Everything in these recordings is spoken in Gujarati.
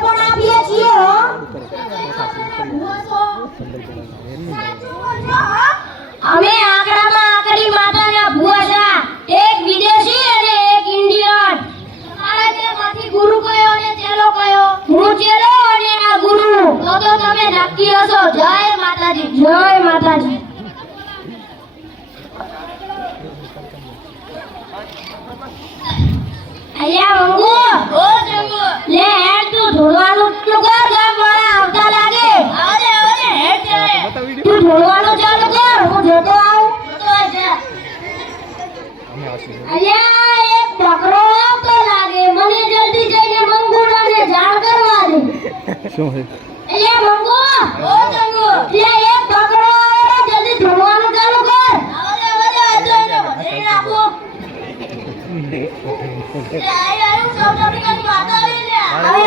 પણ આપીએ છીએ હો અમે આંકડામાં આંકડી માતાના ભુવાસા એક વિદેશી અને એક ઇન્ડિયન તમારા જેમાંથી ગુરુ કયો અને ચેલો કયો હું ચેલો અને આ ગુરુ તો તમે નક્કી હશો જય માતાજી જય માતાજી અલ્યા મંગુ ઓ જંગુ લે હેડ તું ઢોળવાનું કર ગામ વાળા આવતા લાગે આવજે આવજે હેડ ચાલે તું ઢોળવાનું ચાલુ કર હું જોતો આવું જોતો જા અલ્યા એક બકરો આવતો લાગે મને જલ્દી જઈને મંગુડાને જાણ કરવા દે શું છે અલ્યા મંગુ ઓ જંગુ લે એક બકરો આવે જલ્દી ઢોળવાનું ચાલુ કર આવજે આવજે આજો એને વધેરી નાખો આયું સૌથી કઈ વાત આવી લે હવે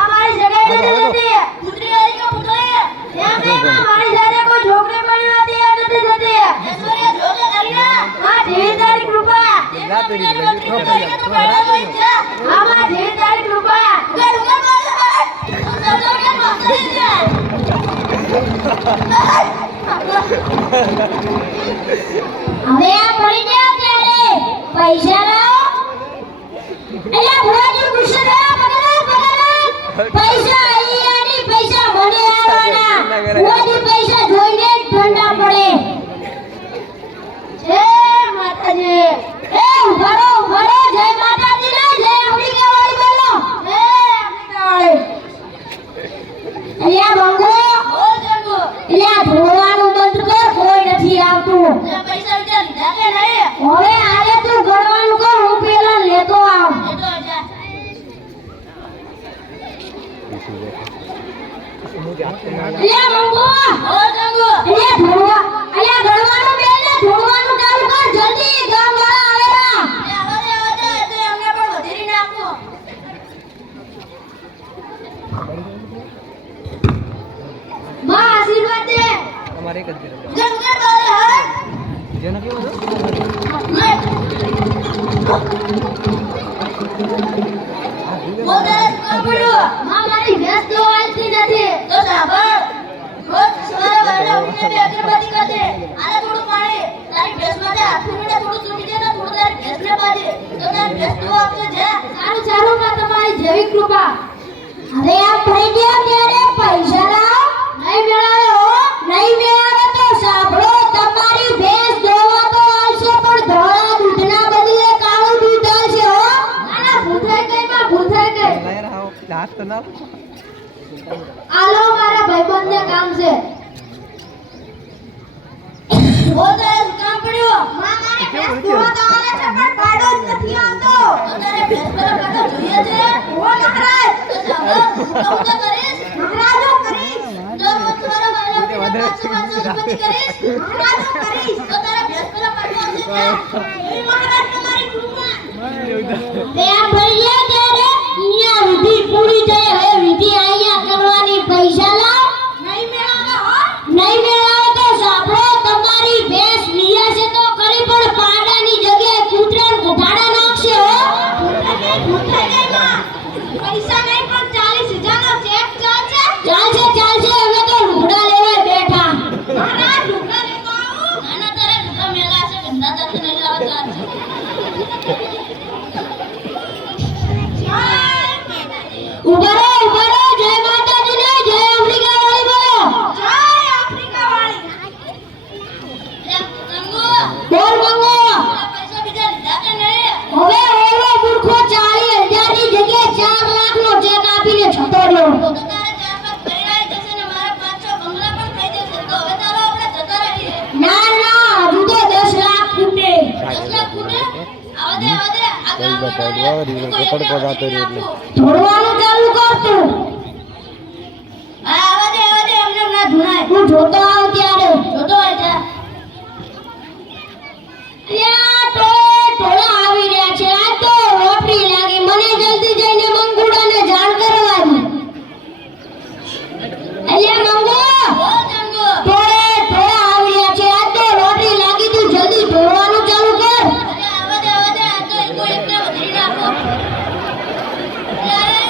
અમારી જગ્યાએ નથી કુતરી આરી કે પુતળે એમ નહીં મારી સાથે કોઈ છોકરી મળી હતી આ નથી થતી ઐશ્વર્યા જોજે દરિયા હા જેવી તારી કૃપા હા માં જેવી તારી કૃપા ઉગર ઉગર હવે આ પડી ગયા ત્યારે પૈસા લાવો અલ્યા ભુવાજી ગુસ્સે થયા પકડો પૈસા આયાની પૈસા મને આવવાના ભુવાજી પૈસા જોઈને જ ઠંડા પડે જય માતાજી એ ઉભરો જય માતાજી ને જય અંબિકા વાળી બોલો જય અંબિકા વાળી અલ્યા મંગો ઓ જંગો અલ્યા ધોવાનું બંધ કર કોઈ નથી આવતું પૈસા વિચાર લીધા કે નહીં હવે આલે તું ગણવાનું કર હું પેલા લેતો આવ લેતો જા અલ્યા મંગો ઓ જંગો અલ્યા ધોવા અલ્યા ગણવાનું બેને ધોવાનું ચાલુ કર જલ્દી ગામ વાળા આવેલા આવજે તે અમને પણ વધેરી નાખો માં આશીર્વાદ દે તમારે એક જ દે ઉગર ઉગર બોલે હા જેનો કેવો છે બોલે કપડો માં મારી ભેંસ તો આલતી નથી તો સાંભળ રોજ સવારે વહેલા ઉઠીને અગરબત્તી કરજે આલે થોડું પાણી તારી ભેંસ માટે હાથું મીઠે થોડું ચૂકી દે ને થોડું તારી ભેંસને પાજે તો તારી ભેંસ તો આપશે છે સારું સારું માં તમારી જેવી કૃપા હવે આ પડી ગયા ત્યારે પૈસા લાવ નહીં મેળાવે હો નહીં મેળાવે તો સાંભળો તમારી ભેંસ દોવા તો આવશે પણ ધોળા દૂધના બદલે કાળું દૂધ આવશે હો આના ભૂથાઈ ગઈ માં ભૂથાઈ ગઈ લઈ રહો હાથ તો ના આલો મારા ભાઈબંધને કામ છે બોલ કામ પડ્યું માં મારી ભેંસ દોવા તો આવે છે પણ પાડો જ નથી આવતો તારે ભેંસ પર કાઢો જોઈએ છે ઓ મહારાજ તો કરીશ મહારાજો કરીશ તો થોડો વાળો કરીશ મહારાજો કરીશ તો તારા ભેંસ પર પાડવા છે એ મહારાજ તમારી કૃપા તે આ ભળિયા ત્યારે અહીંયા વિધિ પૂરી થઈ હવે વિધિ અહીંયા કરવાની પૈસા લાવ નહીં મેળાવે હો નહીં મેળાવે તો સાંભળો તમારી ભેંસ લીયા છે તો કરી પણ પાડાની જગ્યાએ કૂતરાને ઘટાડા નાખશે હો કૂતરાને પૈસા નહીં પણ 40,000 નો ચેક ચાલશે ચાલશે હવે તો લુગડા લેવા બેઠા મારા લુગડા લેતો આવું નાના તારે લુગડા મેલા છે ગંદા તારે નહીં લાવતા ઉભરો જય માતાજી ને જય અંબિકા વાળી બોલો જય અંબિકા વાળી બોલ મંગો પૈસા બીજા લીધા કે નહીં હવે ઓલો મૂર્ખો 40,000 ની જગ્યાએ 4 લાખ નો ચેક આપીને છતો રહ્યો તો તારે 4 લાખ ભરાઈ જશે ને મારા 5-6 બંગલા પણ થઈ જશે તો હવે તારો આપણે જતા રહીએ ના હજુ તો 10 લાખ ખૂટે 10 લાખ ખૂટે આવદે આ ગામમાં ધોળવાનું ચાલુ કર તું આવદે અમને ના ધુણાય હું જોતો આવ ત્યારે જોતો આજા અલ્યા ટોળા આવી રહ્યા છે આ તો રોટરી લાગી મને જલ્દી જઈને મંગુડાને જાણ કરવા દે અલ્યા મંગુ ઓ જંગુ ટોળા આવી રહ્યા છે આ તો રોટરી લાગી તું જલ્દી ધોળવાનું ચાલુ કર અરે આવદે આ તો કોઈ એકને વધરી નાખો અરે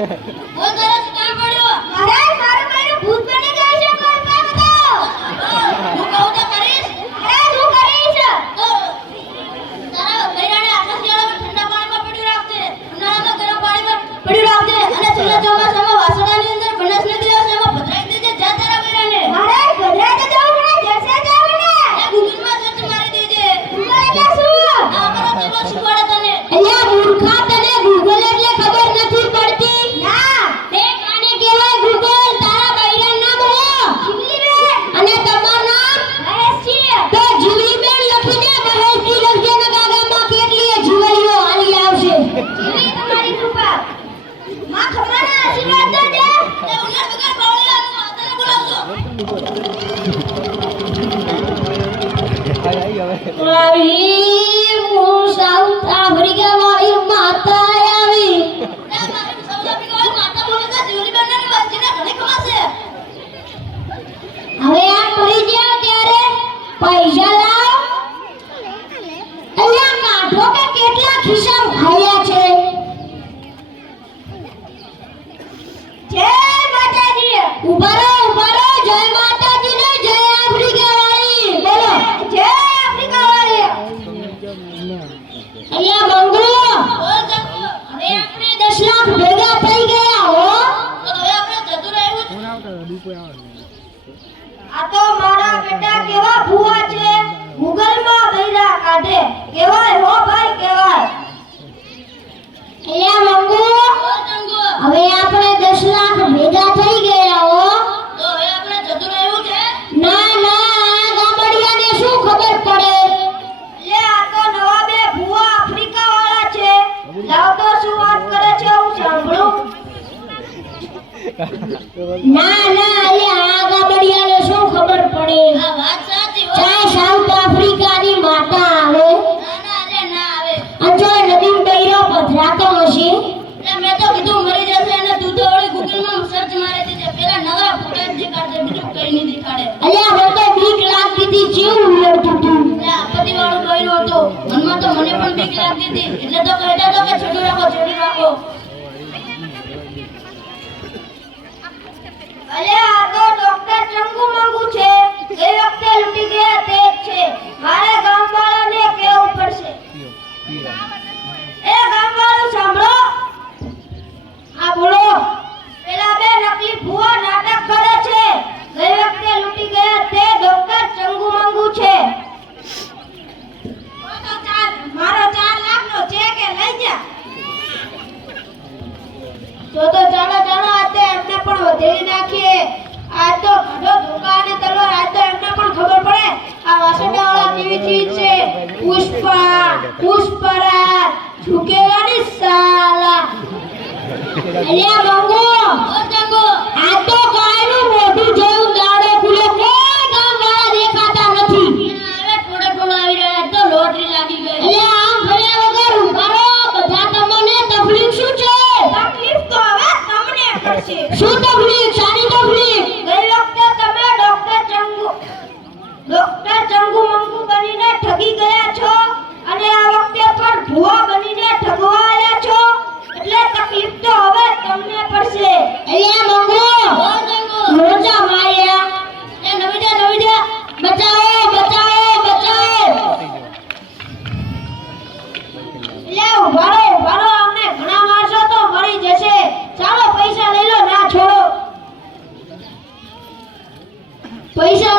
બોલ તારે શું કામ પડ્યું? અરે મારું બૈરું ભૂત બની જાય છે, કોઈ કામ બતાવો. હું કહું તો કરીશ? અરે તું કરીશ. તો તારા બૈરાને આખા શિયાળામાં ઠંડા પાણીમાં પડ્યું રાખજે, ઉનાળામાં ગરમ પાણીમાં પડ્યું રાખજે, અને છેલ્લા ચોમાસામાં વાસણાની અંદર બનાસને દિવસ એમાં ભદ્રાઈ દેજે. જા તારા બૈરાને. અરે ભદ્રાઈ દે જાવ ને, જશે જાવ ને. એ ગૂગલમાં સર્ચ મારી દેજે. ગૂગલ એટલે શું? આ અમારો ચેલો શીખવાડે તને. અલ્યા મૂર્ખા, તને ગૂગલ એટલે ખબર નથી પડતી? ના, બે કાને કહેવાય ગૂગલ. તારા બૈરાનું નામ હું જીવલીબેન, અને તમારું નામ મહેશજી. તો જીવલીબેન લખીને મહેશજી લખજે ને ગાગામાં કેટલી જીવલીઓ હાલી આવશે. જીવી તમારી કૃપા. માં ખમાના આશીર્વાદ તો દે. એ ઉલર વગર બાવળિયાનું માતાને બોલાવજો. આવી હું સાઉથ આફ્રિકા વાળી માતા આવી. મારી સાઉથ આફ્રિકા વાળી માતા બોલે છે, જીવલીબેન ને મહેશજીને ઘણી ખમાશે. હવે આ મરી જાવ ત્યારે પૈસા લાવ. અલ્યા કાઢો કે કેટલા ખિસ્સા ખાયા છે. જય માતાજી. ઉભા રહો, જય માતાજી ને જય આફ્રિકા વાળી બોલો. જય આફ્રિકા વાળી. અલ્યા મંગુ, બોલ જંગુ. હવે આપણે 10 લાખ ભેગા થઈ ગયા હો. તો હવે આપણે જતું રહેવું. આ તો મારા બેટા કેવા ભૂવા છે, ગૂગલમાં બૈરા કાઢે. કેવાય હો ભાઈ, કેવાય. અલ્યા મંગુ, હવે આપણે 10 લાખ ભેગા થઈ ગયા હો. તો હવે આપણે જતું રહેવું છે? ના ના, આ ગામડિયાને શું ખબર પડે? લે આ તો નવા બે ભૂવા આફ્રિકા વાળા છે. લાવ તો શું વાત કરે છે, હું સાંભળું. ના ના, અલ્યા આ ગામડિયાને શું ખબર પડે? આ વાત સાચી હો. ચાય સાઉથ આફ્રિકાની માતા આવે. ના ના, અરે ના આવે. અંજો નદી બૈરો પધરાતો હશે. મેં તો કીધું મરી જશે, અને તું તો ઓળી ગૂગલમાં સર્ચ મારી દીધે. પેલા નવા ફોટા જ દેખાડે, બીજું કઈ નહીં દેખાડે. અલ્યા મને તો બીક લાગતી હતી, જેવું ઉલડતું હતું. એટલે આપત્તિ વાળું બૈરો હતો. મનમાં તો મને પણ બીક લાગતી હતી, એટલે તો કહેતા તો કે છોડી રાખો, છોડી રાખો. અલ્યા આ તો ડોક્ટર ચંગુ મંગુ છે. એ વખતે લૂટી ગયા તે જ છે. મારે ગામવાળાને કહેવું પડશે. એ ગામવાળું સાંભળો. આ બોલો. પેલા બે નકલી ભૂવા નાટક કરે છે. ગઈ વખતે લૂટી ગયા તે ડોક્ટર ચંગુ મંગુ છે. તો મારો 4 લાખનો ચેક લઈ જા. તો ચાલો આજે એમને પણ વધેરી નાખીએ. આ તો ઘડો ધોકા અને તલવાર, આ તો એમને પણ ખબર પડે આ વાસણવાળા કેવી ચીજ છે. પુષ્પરાજ ઝુકેગા ની સાલા. અલ્યા મંગુ, આ તો ગાયનું મોઢું જેવું દાડો ખુલે, કોઈ ગામવાળા દેખાતા નથી. હવે થોડો આવી રહ્યા તો લોટરી લાગી ગઈ. અલ્યા આમ ફર્યા વગર ઉભા રહો. બધા તમને તકલીફ શું છે? તકલીફ તો હવે તમને પડશે. શું તકલીફ? સારી તકલીફ. ગઈ વખતે તમે ડોક્ટર ચંગુ મંગુ બનીને ઠગી ગયા છો, અને આ વખતે પણ ભૂવા બનીને ઠગવા આવ્યા છો. એટલે તકલીફ તો હવે તમને પડશે. અલ્યા મંગુ, રોજા માર્યા. એ નવી જા. બચાવો. લે ઉભા રહો. અમને ઘણા મારશો તો મરી જશે. ચાલો પૈસા લઈ લો, ના છોડો. પૈસા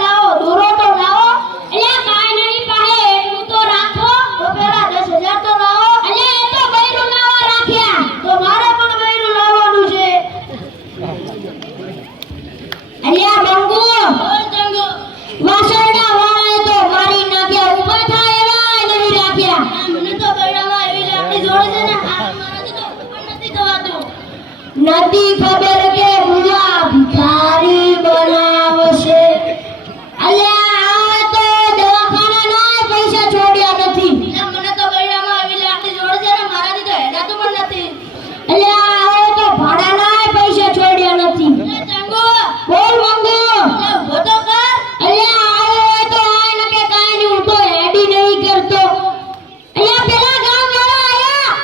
લાવો. દોરો તો લાવો. અલ્યા કાઈ નહીં પાહે, એટલું તો રાખો. તો પેલા 10,000 તો લાવો. અલ્યા એ તો બૈરું લાવવા રાખ્યા. તો મારે પણ બૈરું લાવવાનું છે. અલ્યા મંગુ, વાસરડા વાળાએ તો મારી નાખ્યા. ઊભા થાય એવા નહીં રાખ્યા. મને તો બૈરામાં એવી લાકડી જોડે છે ને, આ મારાથી તો પણ નથી થવાતું. નથી ખબર કે ભૂવા ભિખારી બનાવશે. અલ્યા આ તો દવાખાનાના પૈસા છોડ્યા નથી. મને તો બૈરામાં એવી લાકડી જોડે છે ને, મારાથી તો હેડાતું પણ નથી. અલ્યા આ તો ભાડાના પૈસા છોડ્યા નથી. ચંગુ, બોલ મંગુ. ઉભો તો કર. અલ્યા આયો તો આને કે કાઈ નહીં, હું તો હેડી નહીં કરતો. અલ્યા પેલા ગામવાળા આયા.